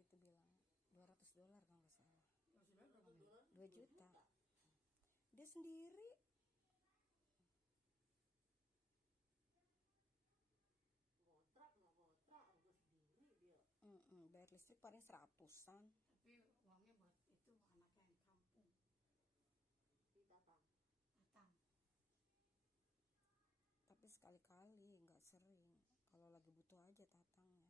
waktu itu bilang $200 kalau nggak salah. $2 2 juta. Dia sendiri. Kontrak nggak kontrak, gue sendiri dia. Bayar listrik paling 100-an. Tapi uangnya buat itu anaknya yang kampung. Di Tatang. Tapi sekali-kali, nggak sering. Kalau lagi butuh aja Tatangnya.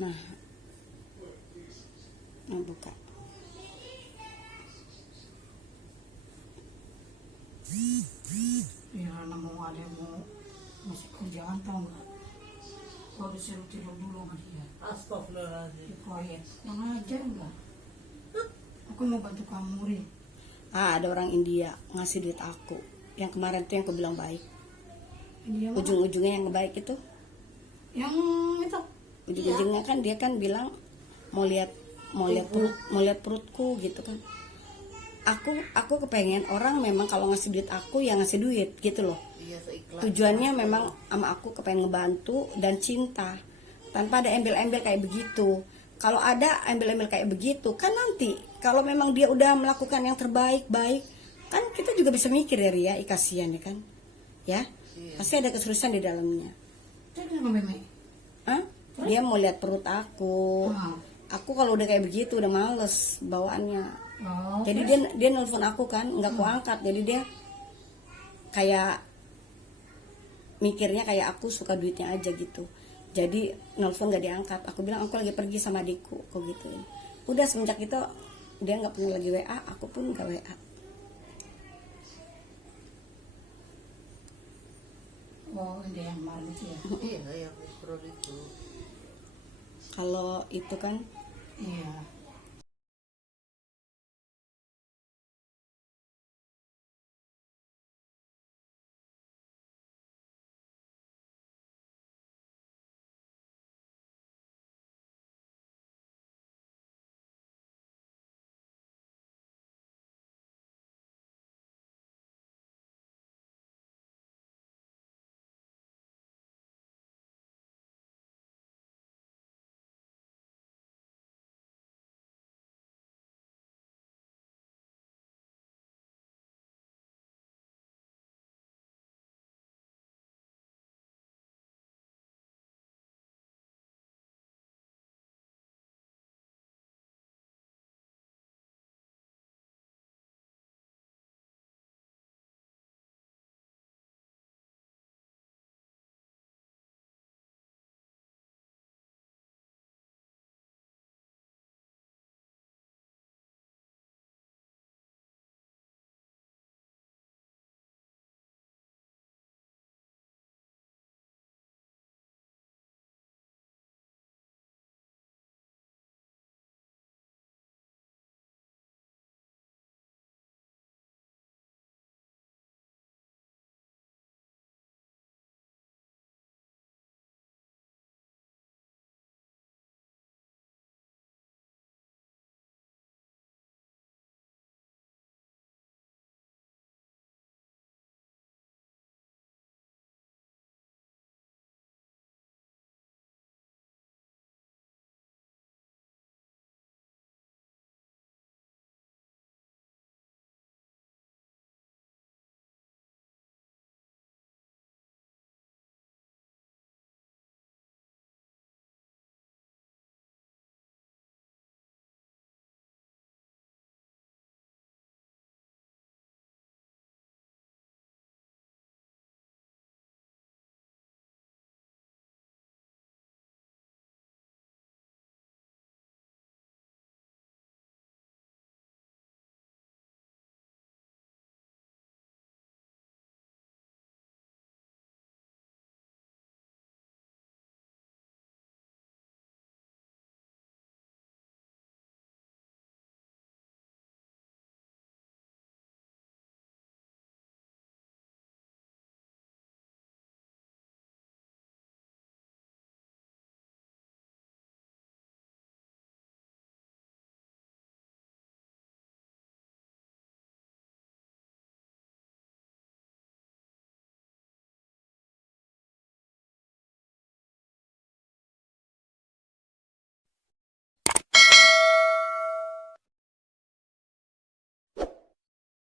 Nah, buka. Ya karena mau ada yang mau masih kerjaan tau nggak? Kalau disuruh tidur dulu sama dia Astagfirullahaladzim. di proyek, yang ajar enggak? Aku mau bantu kamu Ri. Ada orang India ngasih duit aku. Yang kemarin tuh yang aku bilang baik. Dia mana? Ujung-ujungnya yang baik itu. Yang itu Ujung-ujungnya kan dia kan bilang mau lihat perutku gitu kan. Aku kepengen orang memang kalau ngasih duit aku ya ngasih duit gitu loh. Iya, seikhlas. Tujuannya memang sama aku kepengen ngebantu dan cinta, tanpa ada embel-embel kayak begitu. Kalau ada embel-embel kayak begitu kan nanti kalau memang dia udah melakukan yang terbaik baik kan kita juga bisa mikir ya Ria, kasihan ya kan ya. Iya. Pasti ada keseriusan di dalamnya. itu kenapa Meme? Hah? Dia mau lihat perut aku. Ah. Aku kalau udah kayak begitu udah males bawaannya. Oh, Jadi dia nelfon aku kan, nggak aku angkat. Jadi dia kayak mikirnya kayak aku suka duitnya aja gitu. Jadi nelfon nggak diangkat. Aku bilang aku lagi pergi sama adikku, kok gituin. Udah semenjak itu dia nggak pernah lagi WA, aku pun nggak WA. oh ini yang kemarin itu ya. Iya, yang mikro itu. Kalau itu kan Iya.